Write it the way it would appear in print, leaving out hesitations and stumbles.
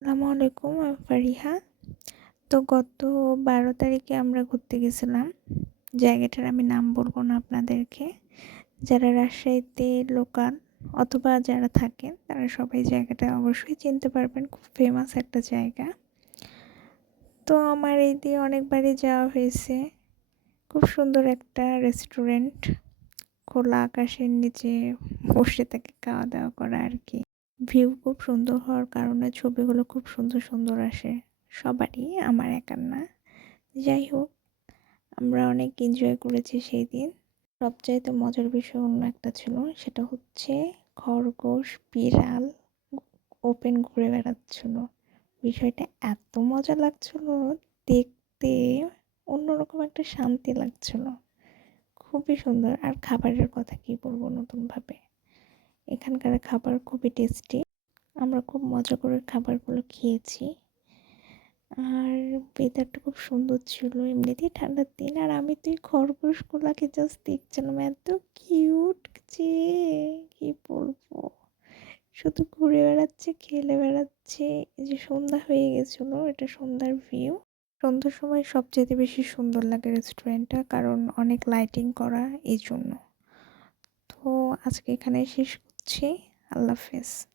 আসসালামু আলাইকুম, আমি ফারিহা। তো গত ১২ তারিখে আমরা ঘুরতে গেছিলাম। জায়গাটার আমি নাম বলব না আপনাদেরকে। যারা রাজশাহীতে লোকাল অথবা যারা থাকেন তারা সবাই জায়গাটা অবশ্যই চিনতে পারবেন। খুব ফেমাস একটা জায়গা। তো আমার এই দিয়ে অনেকবারই যাওয়া হয়েছে। খুব সুন্দর একটা রেস্টুরেন্ট। খোলা আকাশের নিচে বসে থেকে খাওয়া-দাওয়া করা আরকি। ভিউ খুব সুন্দর হওয়ার কারণে ছবিগুলো খুব সুন্দর, সুন্দর আসে। সবারই, আমার একার না। যাই হোক, আমরা অনেক এনজয় করেছি সেই দিন। সবচাইতে মজার বিষয় অন্য একটা ছিল, সেটা হচ্ছে খরগোশ, বিড়াল ওপেন ঘুরে বেড়াচ্ছিল। বিষয়টা এত মজা লাগছিল দেখতে, অন্যরকম একটা শান্তি লাগছিল। খুবই সুন্দর। আর খাবারের কথা কি বলবো নতুনভাবে। এখানকার খাবার খুবই টেস্টি। আমরা খুব মজা করে খাবারগুলো খেয়েছি। আর ওয়েদারটা খুব সুন্দর ছিল, এমনিতেই ঠান্ডার দিন। আর আমি তো এই খরগোশগুলাকে জাস্ট দেখছিলাম, এত কিউট যে কি বলবো। শুধু ঘুরে বেড়াচ্ছে, খেলে বেড়াচ্ছে। এই যে সন্ধ্যা হয়ে গেছিলো, এটা সন্ধ্যার ভিউ। সন্ধ্যার সময় সবচেয়ে বেশি সুন্দর লাগে রেস্টুরেন্টটা, কারণ অনেক লাইটিং করা এই জন্য। তো আজকে এখানে শেষ করছি। আল্লাহ হাফেজ।